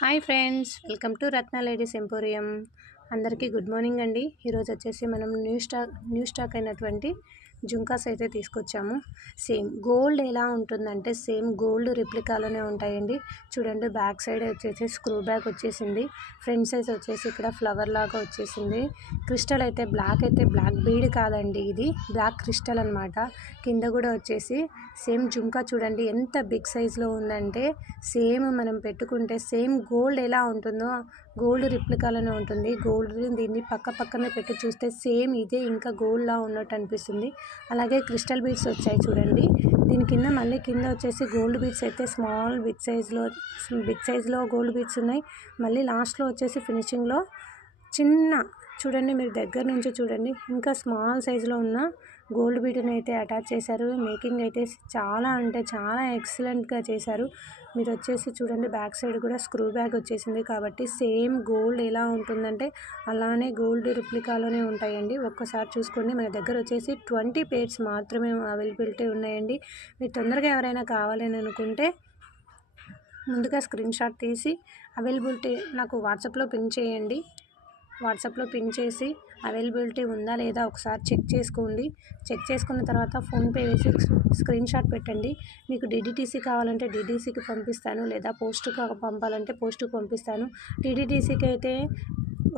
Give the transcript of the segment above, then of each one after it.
Hi friends, welcome to Ratna ladies emporium. అందరికీ good morning అండి. ఈరోజు వచ్చేసి మనం న్యూ స్టాక్ అయినటువంటి జుంకాస్ అయితే తీసుకొచ్చాము. సేమ్ గోల్డ్ ఎలా ఉంటుందంటే సేమ్ గోల్డ్ రిప్లికాలోనే ఉంటాయండి. చూడండి, బ్యాక్ సైడ్ వచ్చేసి స్క్రూ బ్యాక్ వచ్చేసింది. ఫ్రంట్ సైజ్ వచ్చేసి ఇక్కడ ఫ్లవర్ లాగా వచ్చేసింది. క్రిస్టల్ అయితే బ్లాక్ బీడ్ కాదండి, ఇది బ్లాక్ క్రిస్టల్ అనమాట. కింద కూడా వచ్చేసి సేమ్ జుంకా చూడండి ఎంత బిగ్ సైజ్లో ఉందంటే సేమ్ మనం పెట్టుకుంటే సేమ్ గోల్డ్ ఎలా ఉంటుందో గోల్డ్ రిప్లికాలోనే ఉంటుంది. గోల్డ్ దీన్ని పక్కనే పెట్టి చూస్తే సేమ్ ఇదే ఇంకా గోల్డ్లా ఉన్నట్టు అనిపిస్తుంది. అలాగే క్రిస్టల్ బీడ్స్ వచ్చాయి చూడండి. దీని కింద మళ్ళీ కింద వచ్చేసి గోల్డ్ బీడ్స్ అయితే బిగ్ సైజ్లో గోల్డ్ బీడ్స్ ఉన్నాయి. మళ్ళీ లాస్ట్లో వచ్చేసి ఫినిషింగ్లో చిన్న చూడండి, మీరు దగ్గర నుంచి చూడండి, ఇంకా స్మాల్ సైజులో ఉన్న గోల్డ్ బీడ్ని అయితే అటాచ్ చేశారు. మేకింగ్ అయితే చాలా అంటే చాలా ఎక్సలెంట్గా చేశారు. మీరు వచ్చేసి చూడండి, బ్యాక్ సైడ్ కూడా స్క్రూ బ్యాగ్ వచ్చేసింది. కాబట్టి సేమ్ గోల్డ్ ఎలా ఉంటుందంటే అలానే గోల్డ్ రిప్లికాలోనే ఉంటాయండి. ఒక్కసారి చూసుకోండి. మన దగ్గర వచ్చేసి 20 పేర్స్ మాత్రమే అవైలబిలిటీ ఉన్నాయండి. మీరు తొందరగా ఎవరైనా కావాలని అనుకుంటే ముందుగా స్క్రీన్ షాట్ తీసి అవైలబిలిటీ నాకు వాట్సాప్లో పిన్ చేసి అవైలబిలిటీ ఉందా లేదా ఒకసారి చెక్ చేసుకోండి. చెక్ చేసుకున్న తర్వాత ఫోన్పే వేసి స్క్రీన్ షాట్ పెట్టండి. మీకు డిడిటీసీ కావాలంటే డిడిటీసీకి పంపిస్తాను, లేదా పోస్ట్కి పంపాలంటే పోస్ట్కి పంపిస్తాను. డిడిటీసీకి అయితే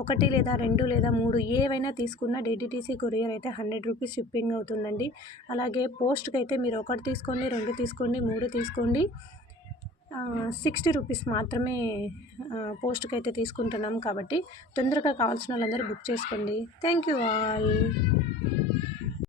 1 లేదా 2 లేదా 3 ఏవైనా తీసుకున్న డిడిటీసీ కొరియర్ అయితే 100 రూపీస్ షిప్పింగ్ అవుతుందండి. అలాగే పోస్ట్కి అయితే మీరు 1 తీసుకోండి, 2 తీసుకోండి, 3 తీసుకోండి, 60 రూపీస్ మాత్రమే పోస్ట్కి అయితే తీసుకుంటున్నాం. కాబట్టి తొందరగా కావాల్సిన వాళ్ళందరూ బుక్ చేసుకోండి. Thank you all.